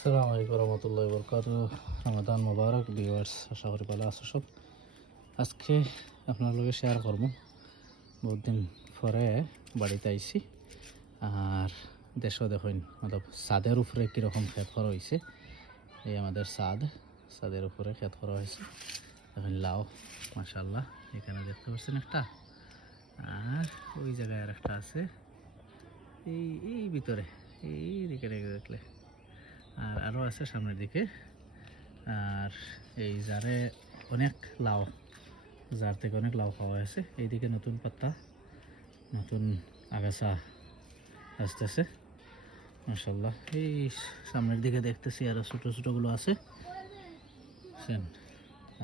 আসসালামু আলাইকুম রহমতুল্লাহ বরকাত। রমাদান মোবারক ভিউয়ার্স, আশা করি ভালো আছো সব। আজকে আপনার লগে শেয়ার করবো, বহুত দিন পরে বাড়িতে আইছি। আর দেশও দেখুন মতলব ছাদের উপরে কীরকম ক্ষেত করা হয়েছে। এই আমাদের ছাদের উপরে ক্ষেত করা হয়েছে। দেখুন লাউ, মাশাল্লাহ, এখানে দেখতে পাচ্ছেন একটা, আর ওই জায়গায় আর একটা আছে, এই ভিতরে এই দিকে দেখলে, আর আরও আছে সামনের দিকে। আর এই জারে অনেক লাউ, জার থেকে অনেক লাউ খাওয়া হয়েছে। এইদিকে নতুন পাতা, নতুন আগাছা আসতেছে মাশাল্লাহ। এই সামনের দিকে দেখতেছি আরও ছোটো ছোটোগুলো আছে।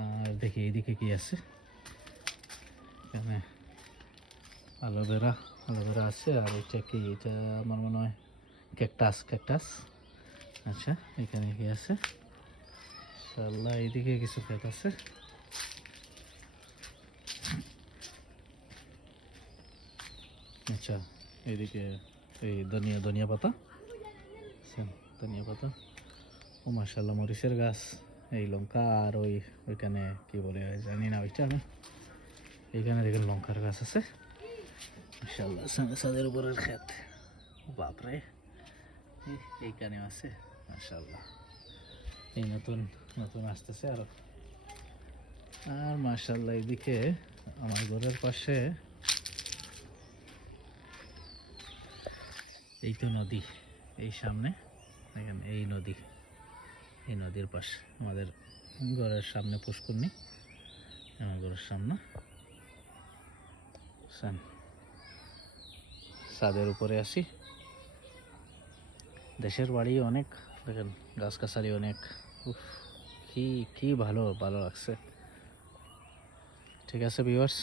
আর দেখি এইদিকে কি আছে, এখানে অ্যালোভেরা আছে। আর এটা কি, এটা আমার মনে হয় ক্যাকটাস। আচ্ছা, এখানে কি আছে ইনশাআল্লাহ। এইদিকে কিছু ক্ষেত আছে। আচ্ছা, এইদিকে এই ধনিয়া পাতা, ও মাশাআল্লাহ, মরিচের গাছ, এই লঙ্কা। আর ওইখানে কি বলে জানি না ওইটা আমি। এইখানে দেখেন লঙ্কার গাছ আছে মাশাআল্লাহ। ছাদের উপরের ক্ষেত, বাপরে, এইখানে আছে মাশাআল্লাহ। এই নতুন আসতেছে আর মাশাআল্লাহ। এদিকে আমার ঘরের পাশে এই তো নদী, এই সামনে দেখেন, এই নদীর পাশে আমাদের ঘরের সামনে পুষ্করণী, আমার ঘরের সামনে। ছাদের উপরে আছি। দেশের বাড়ি অনেক, দেখেন গাছগাছালি অনেক। উফ, কি ভালো লাগছে। ঠিক আছে ভিউয়ার্স,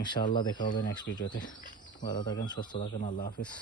ইনশাআল্লাহ দেখা হবে নেক্সট ভিডিওতে। ভালো থাকেন, সুস্থ থাকেন, আল্লাহ হাফিজ।